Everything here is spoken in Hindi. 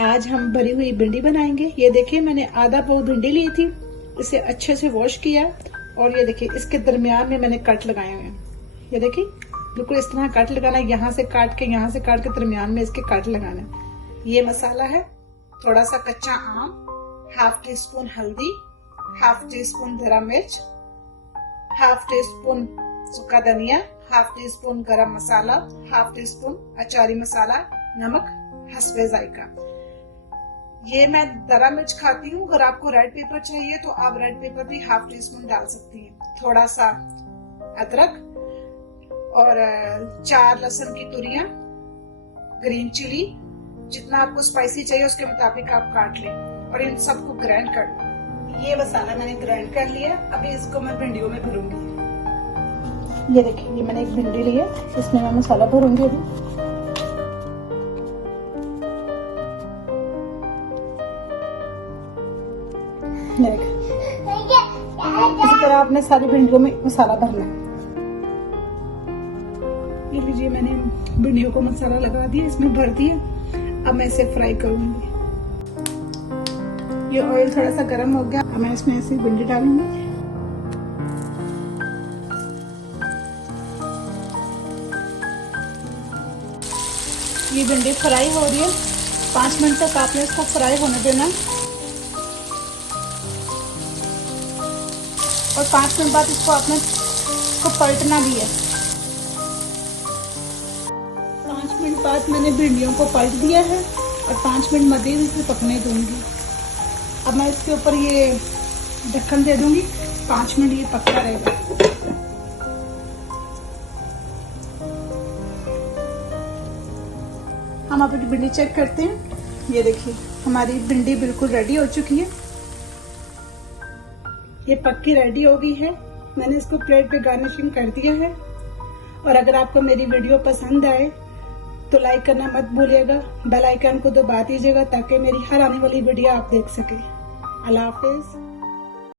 आज हम भरी हुई भिंडी बनाएंगे। ये देखिए मैंने आधा पाव भिंडी ली थी, इसे अच्छे से वॉश किया और ये देखिए इसके दरमियान में मैंने कट लगाए हुए हैं। ये देखिए बिल्कुल इस तरह कट लगाना है, यहाँ से काट के दरमियान में इसके कट लगाना है। ये मसाला है, थोड़ा सा कच्चा आम, हाफ टी स्पून हल्दी, हाफ टी स्पून धरा मिर्च, हाफ टी स्पून सूखा धनिया, हाफ टी स्पून गरम मसाला, हाफ टी स्पून अचारी मसाला, नमक हस्बे जायका। ये मैं दरा मिर्च खाती हूँ, अगर आपको रेड पेपर चाहिए तो आप रेड पेपर भी हाफ टी स्पून डाल सकती हैं। थोड़ा सा अदरक और 4 लहसुन की तुरियां, ग्रीन चिली, जितना आपको स्पाइसी चाहिए उसके मुताबिक आप काट लें और इन सबको ग्राइंड कर लो। ये मसाला मैंने ग्राइंड कर लिया, अभी इसको मैं भिंडियों में भरूंगी। ये देखिए ये मैंने एक भिंडी ली है, इसमें मैं मसाला भरूंगी अभी। इसी तरह आपने सारी भिंडियों में मसाला भरना है। ये लीजिए मैंने भिंडियों को मसाला लगा दिया, इसमें भर दिया। अब मैं इसे फ्राई करूंगी। ये ऑयल थोड़ा सा गर्म हो गया, अब मैं इसमें ऐसे भिंडी डालूंगी। ये भिंडी फ्राई हो रही है, 5 मिनट तक आपने इसको फ्राई होने देना और 5 मिनट बाद इसको आपने पलटना भी है। 5 मिनट बाद मैंने भिंडियों को पलट दिया है और 5 मिनट मजीद इसे पकने दूंगी। अब मैं इसके ऊपर ये ढक्कन दे दूंगी, 5 मिनट ये पकता रहेगा। हम अपनी भिंडी चेक करते हैं। ये देखिए हमारी भिंडी बिल्कुल रेडी हो चुकी है, ये पक्की रेडी हो गई है। मैंने इसको प्लेट पे गार्निशिंग कर दिया है। और अगर आपको मेरी वीडियो पसंद आए तो लाइक करना मत भूलिएगा, बेल आइकन को दबा दीजिएगा ताकि मेरी हर आने वाली वीडियो आप देख सके। अल्लाह हाफिज।